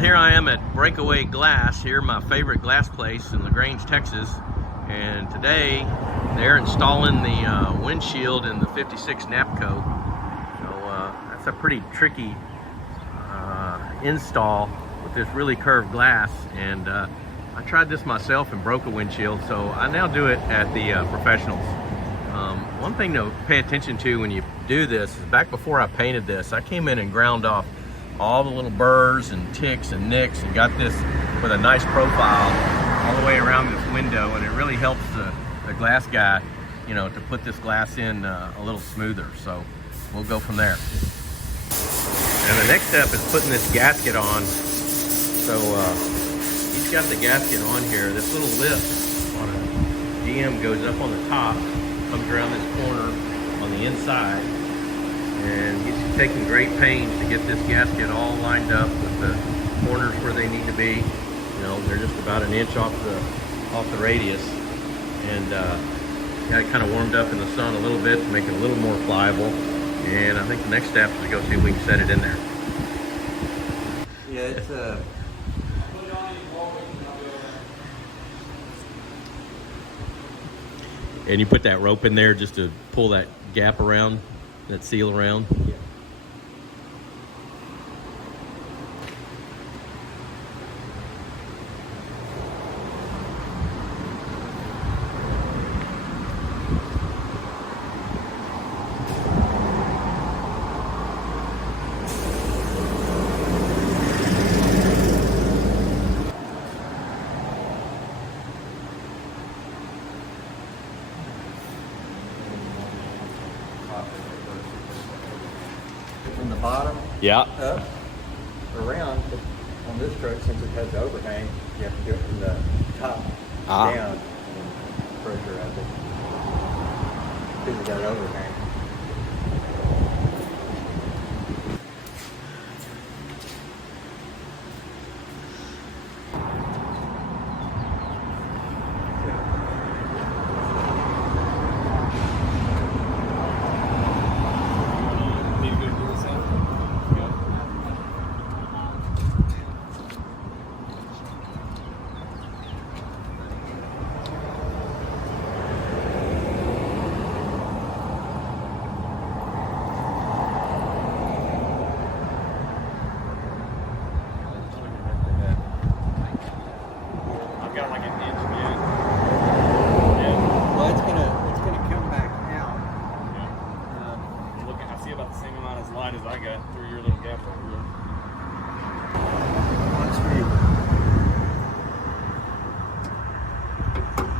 here I am at Breakaway Glass, here my favorite glass place in Grange, Texas. And today they're installing the windshield in the 56 NAPCO. So that's a pretty tricky install with this really curved glass. And I tried this myself and broke a windshield, so I now do it at the professionals. One thing to pay attention to when you do this is, back before I painted this, I came in and ground off all the little burrs and ticks and nicks and got this with a nice profile all the way around this window, and it really helps the glass guy, you know, to put this glass in a little smoother. So we'll go from there. And the next step is putting this gasket on. So he's got the gasket on here. This little lip on a GM goes up on the top, comes around this corner on the inside, and he's taking great pains to get this gasket all lined up with the corners where they need to be. You know, they're just about an inch off the radius, and got it kind of warmed up in the sun a little bit to make it a little more pliable. And I think the next step is to go see if we can set it in there. Yeah, it's And you put that rope in there just to pull that gap around, that seal around. yeah. From the bottom Yeah. up, around, but on this truck, since it has the overhang, you have to do it from the top down and pressurize it. Because it got an overhang. As I got through your little gap over here.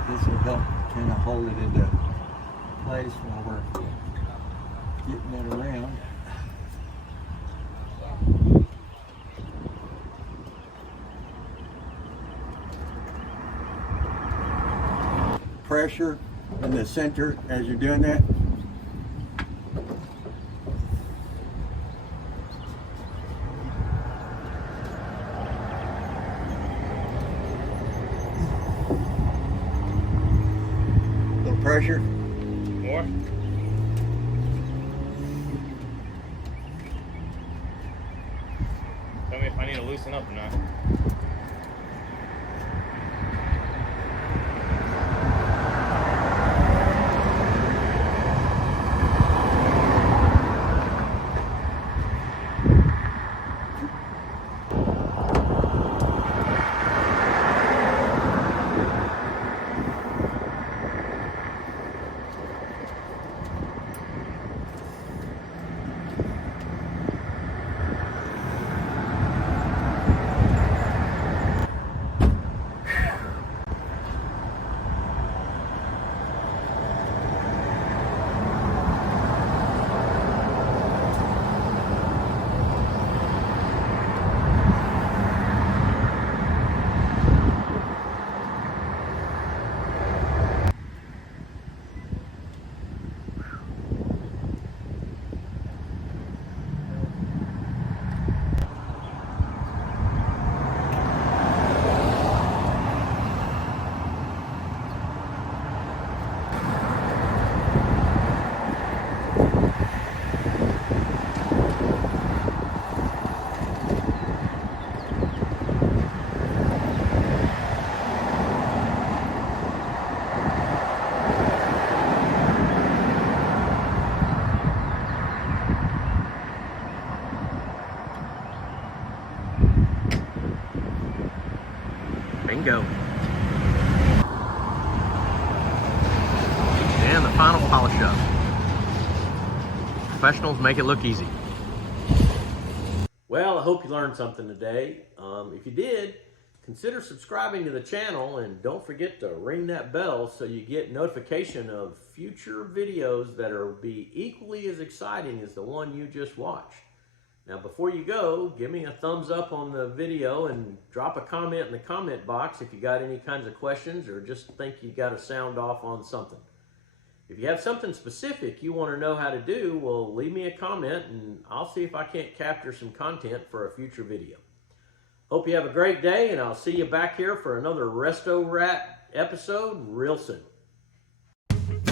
This will help kind of hold it into place while we're getting it around. Pressure in the center as you're doing that. Pressure. More? Tell me if I need to loosen up or not. Bingo. And the final polish up. Professionals make it look easy. Well, I hope you learned something today. If you did, consider subscribing to the channel and don't forget to ring that bell so you get notification of future videos that will be equally as exciting as the one you just watched. Now, before you go, give me a thumbs up on the video and drop a comment in the comment box if you got any kinds of questions or just think you got to sound off on something. If you have something specific you want to know how to do, well, leave me a comment and I'll see if I can't capture some content for a future video. Hope you have a great day, and I'll see you back here for another Resto-Rat episode real soon.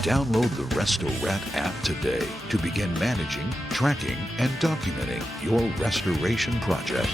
Download the Resto-Rat app today to begin managing, tracking, and documenting your restoration project.